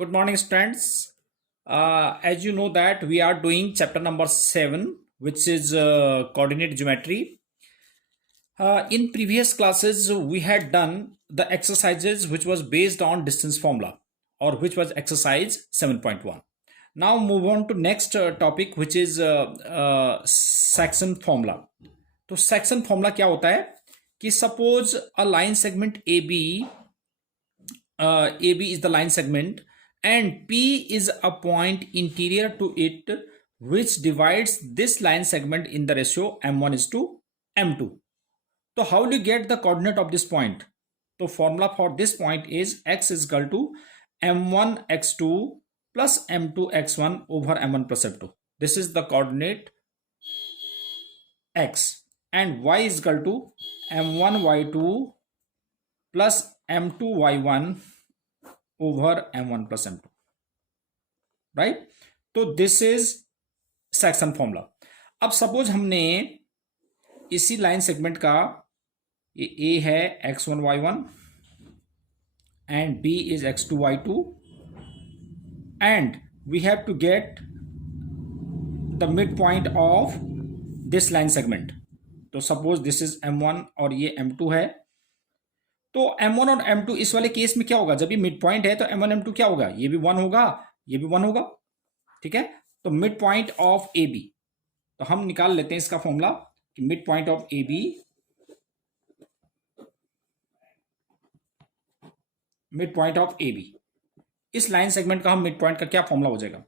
Good morning, students. As you know that we are doing chapter number 7, which is coordinate geometry. In previous classes, we had done the exercises which was based on distance formula, or which was exercise 7.1. Now move on to next topic, which is section formula. तो section formula क्या होता है कि suppose a line segment A B is the line segment and P is a point interior to it which divides this line segment in the ratio m1 is to m2. So how do you get the coordinate of this point? So formula for this point is x is equal to m1 x2 plus m2 x1 over m1 plus m2. This is the coordinate x, and y is equal to m1 y2 plus m2 y1 over m1 plus m2, right. तो this is section formula. अब suppose हमने इसी line segment का ये ए है x1 y1 and b is x2 y2 and we have to get the mid point of this line segment. तो suppose this is m1 और ये m2 है. तो m1 और m2 इस वाले केस में क्या होगा, जब ये मिड पॉइंट है तो m1 m2 क्या होगा, ये भी 1 होगा, ये भी 1 होगा. ठीक है. तो mid point of A B, तो हम निकाल लेते हैं इसका फॉर्मूला कि mid point of A B, mid point of A B, इस लाइन सेगमेंट का हम मिड पॉइंट का क्या फॉर्मूला हो जाएगा.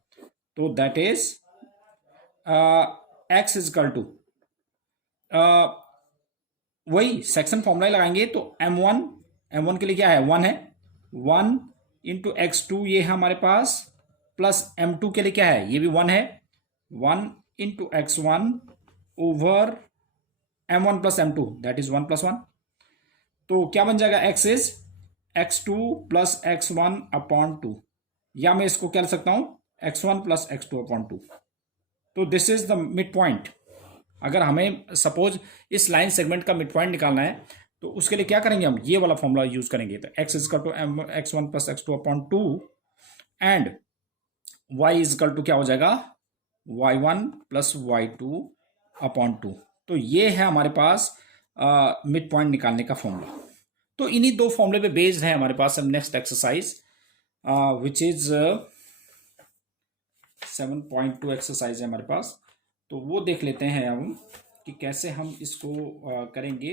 तो that is x is equal to वही सेक्शन फॉर्मूला लगाएंगे. तो m1 के लिए क्या है, 1 है, 1 इंटू x2 ये है हमारे पास, प्लस m2 के लिए क्या है, ये भी 1 है, 1 into x1 over m1 plus m2 that is 1 plus 1. तो क्या बन जाएगा, x is x2 plus x1 upon 2, या मैं इसको क्या लिख सकता हूं, x1 प्लस x2 अपॉन 2. तो this is the mid point. अगर हमें सपोज इस लाइन सेगमेंट का मिड पॉइंट निकालना है तो उसके लिए क्या करेंगे, हम ये वाला फॉर्मूला यूज करेंगे. तो x is equal to x1 plus x2 upon 2 and y is equal to क्या हो जाएगा, y1 प्लस y2 अपॉन 2. तो ये है हमारे पास मिड पॉइंट निकालने का फॉर्मूला. तो इन्हीं दो फॉर्मूले पे बेस्ड है हमारे पास next exercise which is 7.2 exercise है हमारे पास. तो वो देख लेते हैं हम कि कैसे हम इसको करेंगे.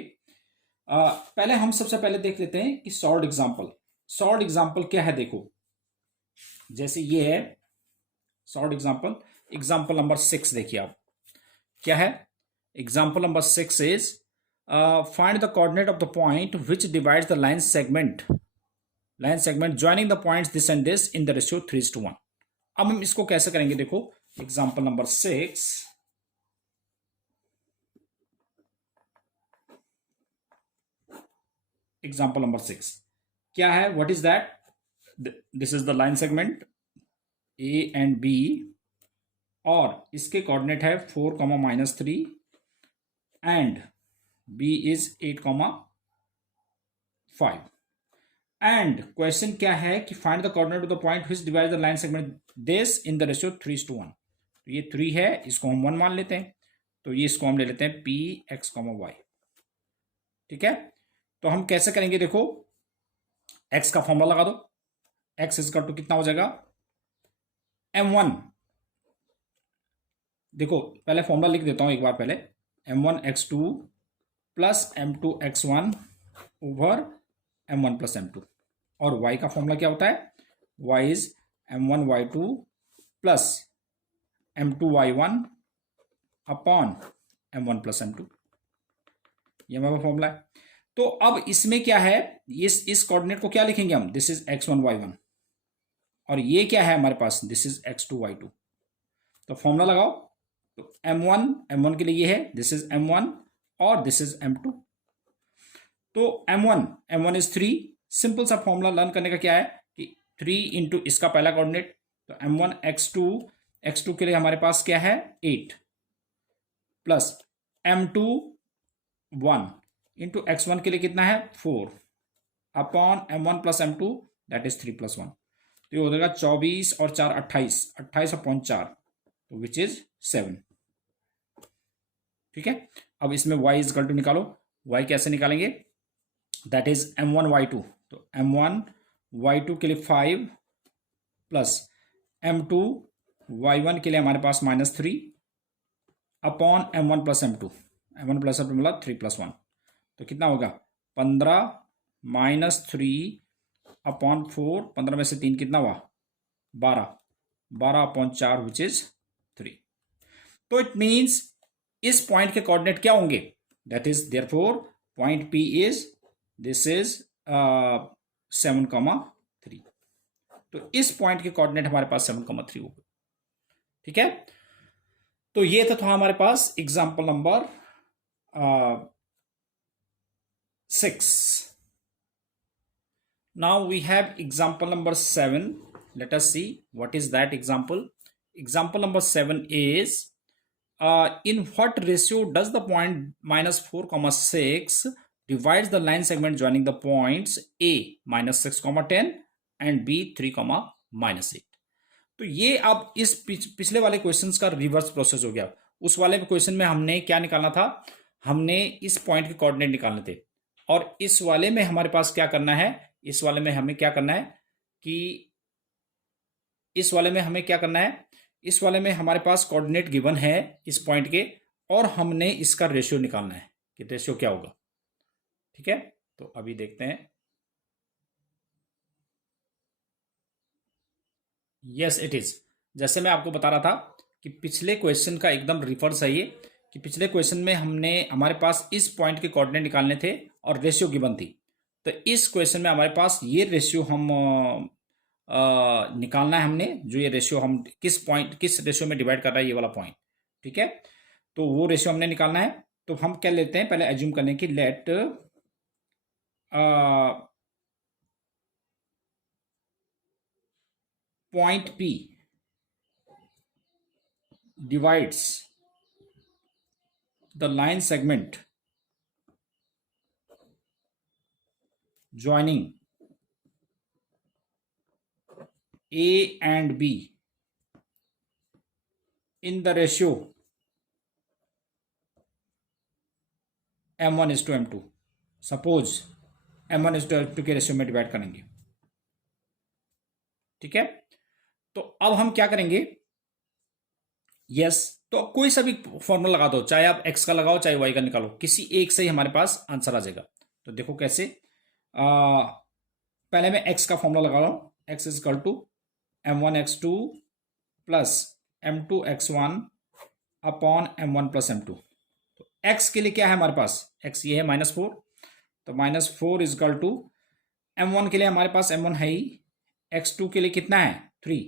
पहले हम सबसे पहले देख लेते हैं कि सॉल्व एग्जांपल. सॉल्व एग्जांपल क्या है, देखो जैसे ये है सॉल्व एग्जांपल. एग्जांपल नंबर 6 देखिए आप क्या है. Example number 6 is find the coordinate of the point which divides the line segment joining the points this and this in the ratio 3:1. अब हम इसको कैसे करेंगे, देखो एग्जांपल नंबर 6. एग्जाम्पल नंबर 6 क्या है, what is that, this is the line segment A and B और इसके कोऑर्डिनेट है 4, -3 and B is 8, 5 and question क्या है कि find the coordinate of the point which divides the line segment this in the ratio 3:1. तो ये 3 है, इसको हम 1 मान लेते हैं. तो ये इसको हम ले लेते हैं p x, y. ठीक है. तो हम कैसे करेंगे, देखो x का फॉर्मूला लगा दो. x इज इक्वल टू कितना हो जाएगा, m1, देखो पहले फॉर्मूला लिख देता हूं एक बार पहले, m1 x2 plus m2 x1 over m1 plus m2. और y का फॉर्मूला क्या होता है, y is m1 y2 plus m2 y1 upon m1 plus m2. ये हमारा फॉर्मूला है. तो अब इसमें क्या है, इस कोऑर्डिनेट को क्या लिखेंगे हम, दिस इज x1 y1 और ये क्या है हमारे पास, दिस इज x2 y2. तो फॉर्मूला लगाओ. तो m1 के लिए ये है, दिस इज m1 और दिस इज m2. तो m1 इज 3. सिंपल सा फॉर्मूला लर्न करने का क्या है कि 3 इंटू इसका पहला कोऑर्डिनेट. तो m1 x2 के लिए हमारे पास क्या है 8 प्लस m2 1 इंटू x1 के लिए कितना है 4 upon m1 plus m2 that is 3 + 1. तो ये हो जाएगा 24 और 4 28, 28/4, तो विच इज 7। ठीक है, अब इसमें y इज इक्वल टू निकालो। y कैसे निकालेंगे, दैट इज m1 y2, तो m1 y2 के लिए 5 प्लस m2 y1 के लिए हमारे पास -3 upon m1 plus m2, m1 plus m2 मतलब 3 + 1, तो कितना होगा 15 -3 अपॉन 4, 15 में से 3 कितना हुआ 12, 12/4 विच इज 3। तो इट मीन्स इस पॉइंट के कोऑर्डिनेट क्या होंगे, that is therefore point P is this is 7,3। तो इस पॉइंट के कोऑर्डिनेट हमारे पास 7,3 होंगे। ठीक है, तो ये था हमारे पास example number 6। Now we have example number 7. Let us see what is that example. Example number 7 is in what ratio does the point -4,6 divides the line segment joining the points A -6,10 and B 3,-8। तो ये अब इस पिछले वाले questions का reverse process हो गया। उस वाले क्वेश्चन में हमने क्या निकालना था, हमने इस पॉइंट के कोऑर्डिनेट निकालने थे, और इस वाले में हमारे पास क्या करना है, इस वाले में हमें क्या करना है कि इस वाले में हमें क्या करना है, इस वाले में हमारे पास कोऑर्डिनेट गिवन है इस पॉइंट के, और हमने इसका रेशियो निकालना है कि रेशियो क्या होगा। ठीक है, तो अभी देखते हैं। यस इट इज, जैसे मैं आपको बता रहा था कि पिछले क्वेश्चन का एकदम रिवर्स है ये, कि पिछले क्वेश्चन में हमने हमारे पास इस पॉइंट के कोऑर्डिनेट निकालने थे और रेशियो गिवन थी। तो इस क्वेश्चन में हमारे पास ये रेशियो हम निकालना है हमने, जो ये रेशियो हम किस रेशियो में डिवाइड कर रहा है ये वाला पॉइंट। ठीक है, तो वो रेशियो हमने निकालना है। तो हम क्या लेते हैं, पहले एज्यूम करने की let point P divides the line segment joining A and B in the ratio m1 is to m2। Suppose m1 is to m2 के रेशियो में डिवाइड करेंगे। ठीक है, तो अब हम क्या करेंगे, यस तो कोई सा भी फॉर्मूला लगा दो, चाहे आप x का लगाओ चाहे y का निकालो, किसी एक से ही हमारे पास आंसर आ जाएगा। तो देखो कैसे, पहले मैं x का फॉर्मूला लगा रहा हूं, x is equal to m1x2 plus m2x1 upon m1 plus m2। तो x के लिए क्या है हमारे पास, x ये है -4, तो -4 इज इक्वल टू m1 के लिए हमारे पास m1 है ही, x2 के लिए कितना है 3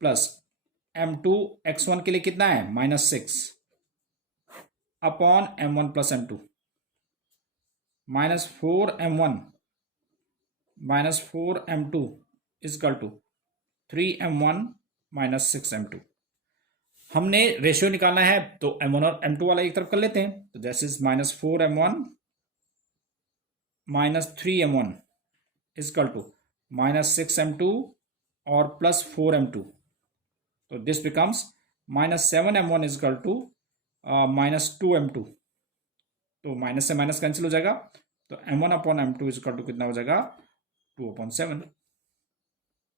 प्लस m2 x1 के लिए कितना है -6 upon m1 plus m2, -4 m2 is equal to 3m1 -6m2। हमने रेशियो निकालना है, तो m1 और m2 वाला एक तरफ कर लेते हैं। तो this is -4m1 -3m1 is equal to -6m2 और प्लस 4m2। तो this becomes -7m1 is equal to -2m2। तो माइनस से माइनस कैंसिल हो जाएगा, तो m1 upon m2 is equal to कितना हो जाएगा 2/7।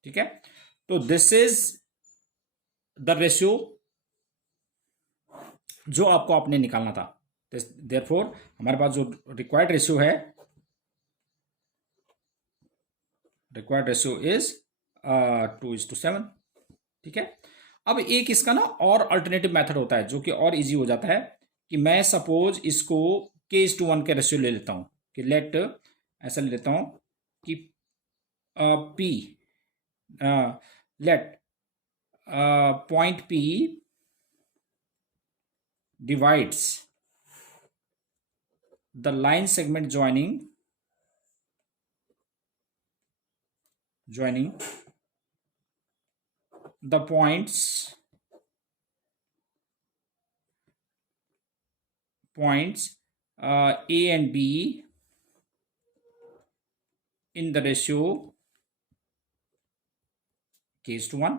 ठीक है, तो दिस इज द रेशियो जो आपने निकालना था। देयरफॉर हमारे पास जो रिक्वायर्ड रेशियो है, रिक्वायर्ड रेशियो इज 2:7। ठीक है, अब एक इसका ना और अल्टरनेटिव मेथड होता है जो कि और इजी हो जाता है, कि मैं सपोज इसको k:1 के रेशियो ले लेता हूं, कि लेट ऐसा ले लेता हूं कि P let point P divides the line segment joining the points A and B in the ratio k:1,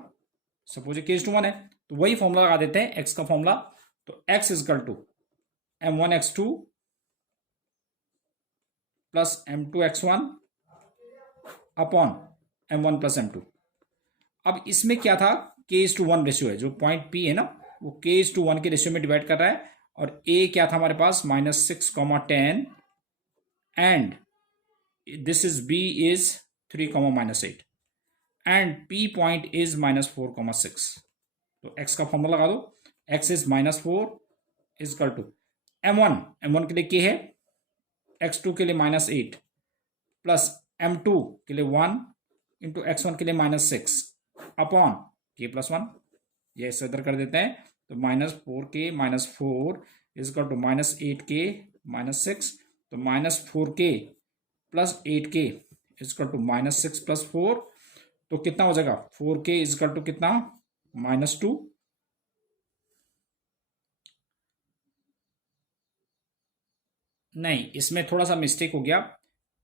suppose k:1 है, तो वही फॉर्मूला लगा देते हैं x का फॉर्मूला। तो x is equal to m1x2 plus m2x1 upon m1 plus m2। अब इसमें क्या था, k:1 रेशियो है, जो पॉइंट P है ना वो k:1 के रेशियो में डिवाइड कर रहा है, और a क्या था हमारे पास -6, 10 and this is b is 3, -8 and p point is -4, 6। तो x का फॉर्मूला लगा दो, x is -4 is equal to m1 के लिए k है, x2 के लिए -8 प्लस m2 के लिए 1 इंटू x1 के लिए -6 अपॉन k+1। ये इसे इधर कर देते हैं, तो -4k -4 इजकल टू -8k -6, तो -4k plus 8k is equal to -6 plus 4, तो कितना हो जाएगा 4k इजकल टू कितना -2। नहीं, इसमें थोड़ा सा मिस्टेक हो गया,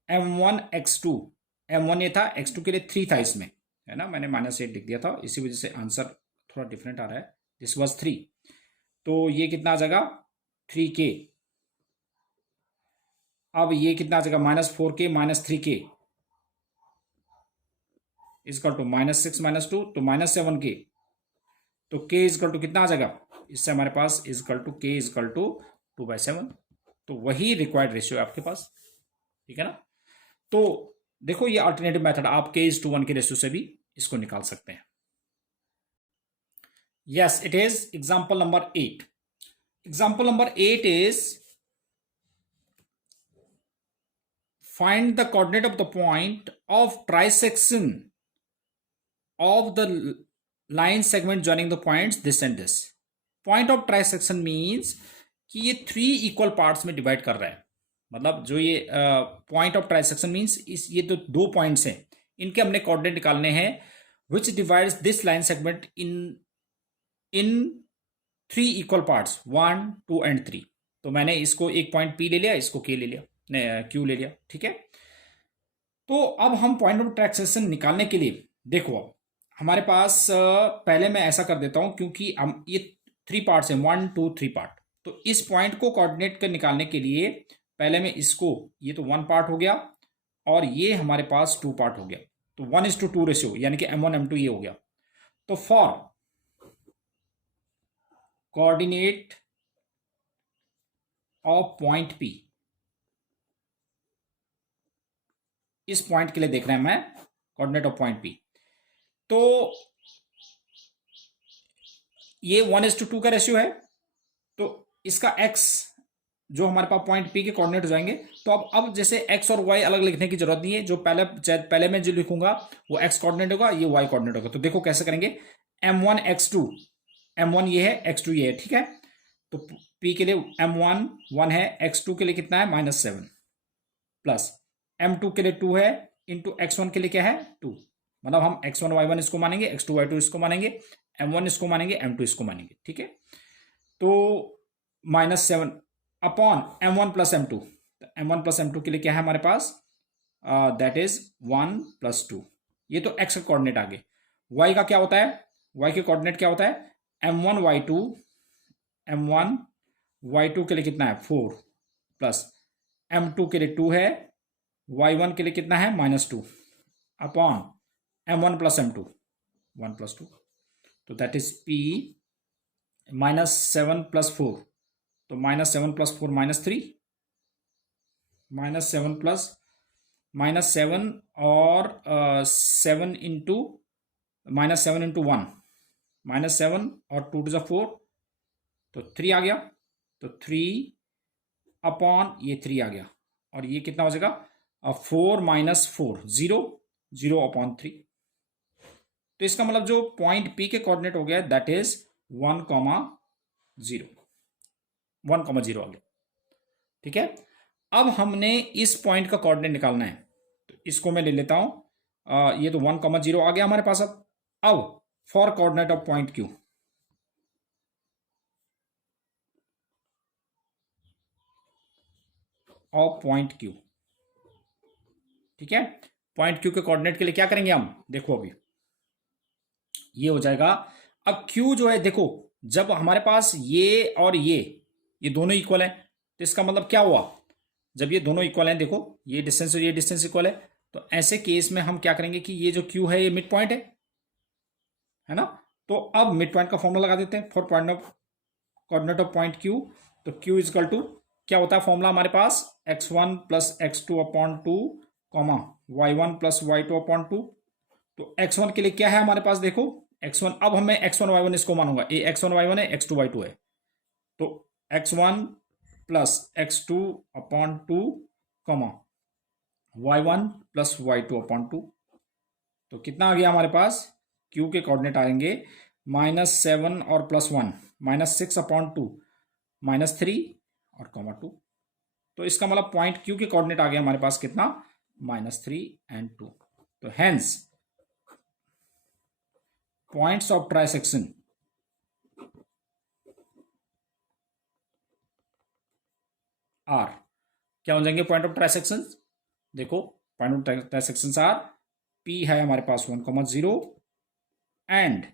m1x2, m1 ये था, x2 के लिए 3 था इसमें, है ना, मैंने -8 लिख दिया था, इसी वजह से आंसर थोड़ा डिफरेंट आ रहा है। दिस वाज 3, तो ये कितना आ जाएगा 3k। अब ये कितना आ जाएगा -4k -3k इजकल टू -6 -2, तो -7k, तो k इजकल टू कितना आ जाएगा, इससे हमारे पास equal to k equal to 2/7। तो वही रिक्वायर्ड रेशियो है आपके पास, ठीक है ना। तो देखो ये अल्टरनेटिव मेथड, आप k:1 के रेशियो से भी इसको निकाल सकते हैं। Yes, it is example number 8। Example number 8 is find the coordinate of the point of trisection of the line segment joining the points this and this। point of trisection means कि ये 3 equal parts में divide कर रहा है, मतलब जो ये point of trisection means इस ये तो 2 पॉइंट्स हैं, इनके हमने कोऑर्डिनेट निकालने हैं, विच divides this line segment in 3 equal parts 1, 2 and 3। तो मैंने इसको एक पॉइंट P ले लिया, इसको K ले लिया, Q ले लिया, ठीक है। तो अब हम पॉइंट ऑफ ट्राइसेक्शन निकालने के लिए देखो, अब हमारे पास पहले मैं ऐसा कर देता हूं, क्योंकि हम ये 3 पार्ट्स हैं, 1, 2, 3 पार्ट, तो इस पॉइंट को कोऑर्डिनेट कर निकालने के लिए पहले मैं इसको, ये तो 1 पार्ट हो गया और ये हमारे पास 2 पार्ट हो गया, तो 1:2 रेशियो, यानी कि m1 m2 ये हो गया। तो for coordinate of point P, इस पॉइंट के लिए देख रहे हैं मैं कोऑर्डिनेट ऑफ पॉइंट P, तो ये 1:2 का रेशियो है, तो इसका x जो हमारे पास पॉइंट P के कोऑर्डिनेट हो जाएंगे। तो अब जैसे x और y अलग लिखने की जरूरत नहीं है, जो पहले मैं जो लिखूंगा वो x कोऑर्डिनेट होगा, ये y कोऑर्डिनेट होगा। तो देखो कैसे करेंगे, m1x2, m1 ये है, x2 ये है, ठीक है। तो P के लिए m1 1 है, x2 के लिए कितना है -7, प्लस m2 के लिए 2 है, इंटू x1 के लिए क्या है 2, मतलब हम x1 y1 इसको मानेंगे, x2 y2 इसको मानेंगे, m1 इसको मानेंगे, m2 इसको मानेंगे, ठीक है। तो -7 upon m1 plus m2, m1 plus m2 के लिए क्या है हमारे पास, दैट इज 1 + 2। ये तो x का कोऑर्डिनेट आ गए। y का क्या होता है, y के कोऑर्डिनेट क्या होता है, m1 y2 के लिए कितना है 4, प्लस m2 के लिए 2 है, y1 के लिए कितना है -2 अपॉन m1 प्लस m2 1 + 2, तो दैट इज P -7 + 4, तो -7 + 4 -3, -7 और 7 इंटू -7 इंटू 1, -7 और 2 × 4, तो 3 आ गया, तो 3 अपॉन ये 3 आ गया, और ये कितना हो जाएगा 4 - 4 0 0 अपॉन 3। तो इसका मतलब जो पॉइंट P के कोऑर्डिनेट हो गया दैट इज 1, 0 आ गया, ठीक है। अब हमने इस पॉइंट का कोऑर्डिनेट निकालना है, तो इसको मैं ले लेता हूं, ये तो 1, 0 आ गया हमारे पास। अब for coordinate of point Q, of point Q, ठीक है। पॉइंट Q के कोऑर्डिनेट के लिए क्या करेंगे हम, देखो अभी ये हो जाएगा। अब Q जो है देखो, जब हमारे पास ये और ये दोनों इक्वल है, तो इसका मतलब क्या हुआ, जब ये दोनों इक्वल हैं, देखो ये डिस्टेंस और ये डिस्टेंस इक्वल है, तो ऐसे केस में हम क्या करेंगे कि ये जो Q है ये मिड पॉइंट है ना। तो अब मिड पॉइंट का फॉर्मूला लगा देते हैं for point of coordinate of point Q। तो Q इजकल टू क्या होता है फॉर्मूला हमारे पास, x1 plus x2 upon 2 comma y1 plus y2 upon 2। तो x1 के लिए क्या है हमारे पास, देखो x1, अब हमें x1 y1 इसको मानूंगा, ये x1 y1 है, x2 y2 है, तो x1 plus x2 upon 2 comma y1 plus y2 upon 2। तो कितना आ गया हमारे पास, Q के कोऑर्डिनेट आएंगे -7 और +1 -6 अपॉन 2 -3 और कॉमा 2। तो इसका मतलब पॉइंट Q के कोऑर्डिनेट आ गया हमारे पास कितना, -3 एंड 2। तो hence points of trisection are, क्या हो जाएंगे पॉइंट ऑफ ट्राइसेक्शन, देखो point of trisection are, P है हमारे पास 1,0 एंड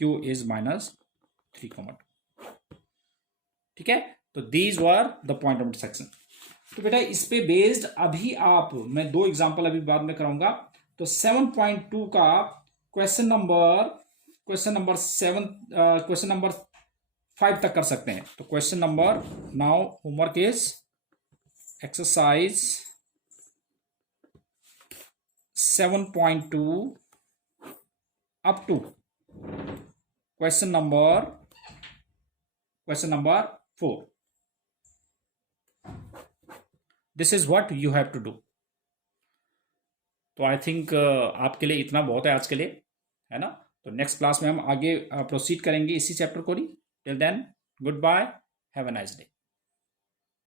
Q इज -3,2। ठीक है, तो these were the point of intersection. तो बेटा इस पे बेस्ड अभी आप, मैं 2 एग्जांपल अभी बाद में कराऊंगा। तो 7.2 का क्वेश्चन नंबर 5 तक कर सकते हैं। तो question number, now homework is exercise 7.2 up to question number 4। This is what you have to do. तो आई थिंक आपके लिए इतना बहुत है आज के लिए, है ना। तो नेक्स्ट क्लास में हम आगे प्रोसीड करेंगे इसी चैप्टर को ही। Till then, good bye, have a nice day.